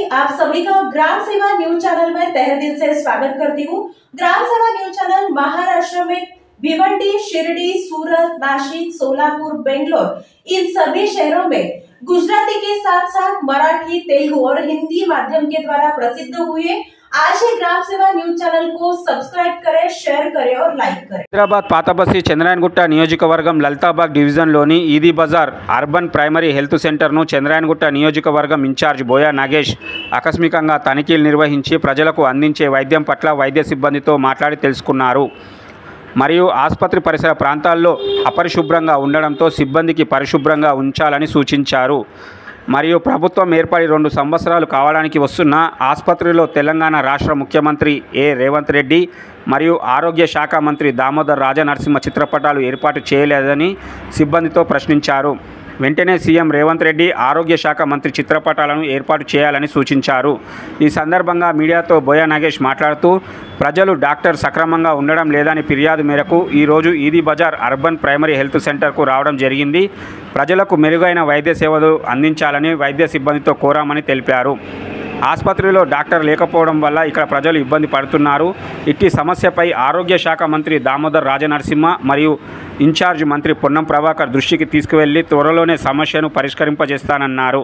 भाई, आप सभी का ग्राम सेवा न्यूज चैनल में तहे दिल से स्वागत करती हूँ। ग्राम सेवा न्यूज चैनल महाराष्ट्र में भिवंडी, शिरडी, सूरत, नासिक, सोलापुर, बेंगलोर इन सभी शहरों में गुजराती के साथ साथ मराठी, तेलुगु और हिंदी माध्यम के द्वारा प्रसिद्ध हुए। आज ही ग्राम सेवा न्यूज चैनल को सब्सक्राइब करें, शेयर करें और लाइक करें। హైదరాబాద్ పాతబస్తీ చంద్రాయనగుట్ట నియోజకవర్గం లలితాబాగ్ డివిజన్లోని Eidi Bazar urban primary health సెంటర్ను చంద్రాయనగుట్ట నియోజకవర్గం ఇన్ఛార్జ్ బోయా నాగేష్ ఆకస్మికంగా తనిఖీలు నిర్వహించి ప్రజలకు అందించే వైద్యం పట్ల వైద్య సిబ్బందితో మాట్లాడి తెలుసుకున్నారు. మరియు ఆసుపత్రి పరిసర ప్రాంతాల్లో అపరిశుభ్రంగా ఉండడంతో సిబ్బందికి పరిశుభ్రంగా ఉంచాలని సూచించారు. మరియు ప్రభుత్వం ఏర్పడి 2 సంవత్సరాలు కావడానికి వస్తున్న ఆసుపత్రిలో తెలంగాణ రాష్ట్ర ముఖ్యమంత్రి రేవంత్ రెడ్డి మరియు ఆరోగ్య శాఖ మంత్రి దామోదర్ రాజనరసింహ చిత్రపటాలు ఏర్పాటు చేయలేదని సిబ్బందితో ప్రశ్నించారు. వెంటనే సీఎం రేవంత్ రెడ్డి ఆరోగ్య శాఖ మంత్రి చిత్రపటాలను ఏర్పాటు చేయాలని సూచించారు. ఈ సందర్భంగా మీడియాతో బోయా నాగేష్ మాట్లాడుతూ ప్రజలు డాక్టర్ సక్రమంగా ఉండడం లేదని ఫిర్యాదు మేరకు ఈరోజు Edhi Bazar urban primary health సెంటర్కు రావడం జరిగింది. ప్రజలకు మెరుగైన వైద్య సేవలు అందించాలని వైద్య సిబ్బందితో కోరామని తెలిపారు. ఆసుపత్రిలో డాక్టర్ లేకపోవడం వల్ల ఇక్కడ ప్రజలు ఇబ్బంది పడుతున్నారు. ఇట్టి సమస్యపై ఆరోగ్య శాఖ మంత్రి దామోదర్ రాజనరసింహ మరియు ఇన్ఛార్జ్ మంత్రి పొన్నం ప్రభాకర్ దృష్టికి తీసుకువెళ్లి త్వరలోనే సమస్యను పరిష్కరింపజేస్తానన్నారు.